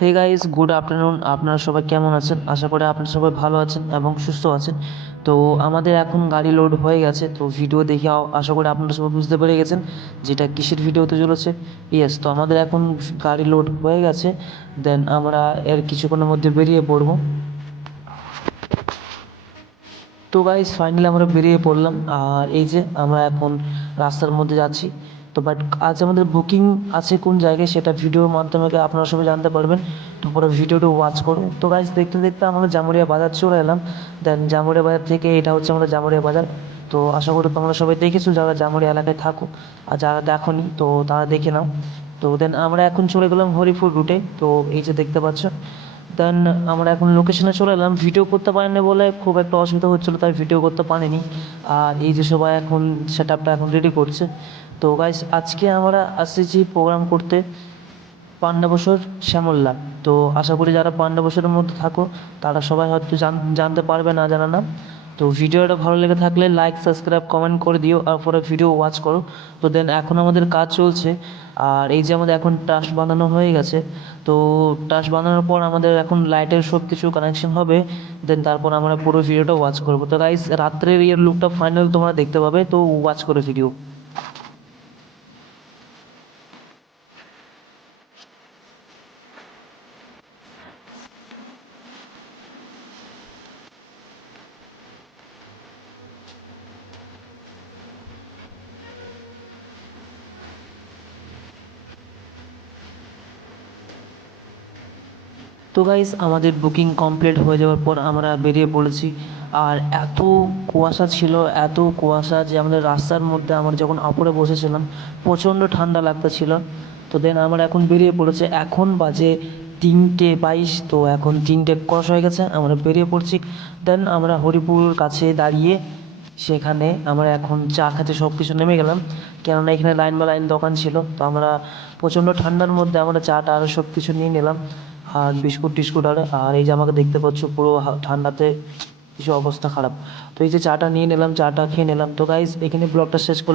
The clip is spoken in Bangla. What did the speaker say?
Hey guys, good afternoon. আপনারা সবাই কেমন আছেন? আশা করি আপনারা সবাই ভালো আছেন এবং সুস্থ আছেন। তো আমাদের এখন গাড়ি লোড হয়ে গেছে। তো ভিডিও দেখে আশা করি আপনারা সবাই বুঝতে পেরে গেছেন যেটা কিসের ভিডিও হতে চলেছে। ইয়েস, তো আমাদের এখন গাড়ি লোড হয়ে গেছে। দেন আমরা এর কিছুক্ষণের মধ্যে বেরিয়ে পড়বো। তো গাইস, ফাইনালি আমরা বেরিয়ে পড়লাম। আর এই যে আমরা এখন রাস্তার মধ্যে যাচ্ছি। তো বাট আজ আমাদের বুকিং আছে কোন জায়গায় সেটা ভিডিওর মাধ্যমে আপনারা সবাই জানতে পারবেন। তো পুরো ভিডিওটা ওয়াচ করুন। তো গাইস, দেখতে দেখতে আমরা জামুরিয়া বাজার চলে এলাম। দেন জামুরিয়া বাজার থেকে এটা হচ্ছে আমাদের জামুরিয়া বাজার। তো আশা করি তোমরা সবাই দেখেছো যারা জামুরিয়া এলাকায় থাকো, আর যারা দেখোনি তো তারা দেখে নাও। তো দেন আমরা এখন চলে গেলাম হরিপুর রুটে। তো এই যে দেখতে পাচ্ছ। দেন আমরা এখন লোকেশনে চলে এলাম। ভিডিও করতে পারিনি বলে খুব একটা অসুবিধা হচ্ছিলো, তাই ভিডিও করতে পারিনি। আর এই যে সবাই এখন সেট আপটা এখন রেডি করছে। তো গাইস, আজকে আমরা আসছি প্রোগ্রাম করতে পান্ডা বসর শ্যামল্লা। তো আশা করি যারা পান্ডা বসরের মধ্যে থাকো তারা সবাই হয়তো জানতে পারবে, না জানা না। তো ভিডিওটা ভালো লেগে থাকলে লাইক, সাবস্ক্রাইব, কমেন্ট করে দিও আর পরে ভিডিও ওয়াচ করো। তো দেন এখন আমাদের কাজ চলছে। আর এই যে আমাদের এখন টাস বানানো হয়ে গেছে। তো টাস বানানোর পর আমাদের এখন লাইটের সব কিছু কানেকশন হবে। দেন তারপর আমরা পুরো ভিডিওটা ওয়াচ করবো। তো গাইস, রাত্রের ইয়ের লুকটা ফাইনাল তোমরা দেখতে পাবে, তো ওয়াচ করে ভিডিও। তো গাইস, আমাদের বুকিং কমপ্লিট হয়ে যাওয়ার পর আমরা বেরিয়ে পড়েছি। আর এত কুয়াশা ছিল, এত কুয়াশা যে আমাদের রাস্তার মধ্যে আমরা যখন আপরে বসেছিলাম প্রচণ্ড ঠান্ডা লাগতেছিল। তো দেন আমরা এখন বেরিয়ে পড়েছি। এখন বাজে 3:22। তো এখন 3:10 হয়ে গেছে, আমরা বেরিয়ে পড়ছি। দেন আমরা হরিপুর কাছে দাঁড়িয়ে সেখানে আমরা এখন চা খেতে সব কিছু নেমে গেলাম, কেননা এখানে লাইন বা লাইন দোকান ছিল। তো আমরা প্রচণ্ড ঠান্ডার মধ্যে আমরা চাটা আরও সব কিছু নিয়ে নিলাম, আর বিস্কুট টিস্কুট আর এই যে আমাকে দেখতে পাচ্ছ পুরো ঠান্ডাতে কিছু অবস্থা খারাপ। তো এই যে চাটা নিয়ে নিলাম, চাটা খেয়ে নিলাম। তো গাইস, এখানে ব্লগটা শেষ করলাম।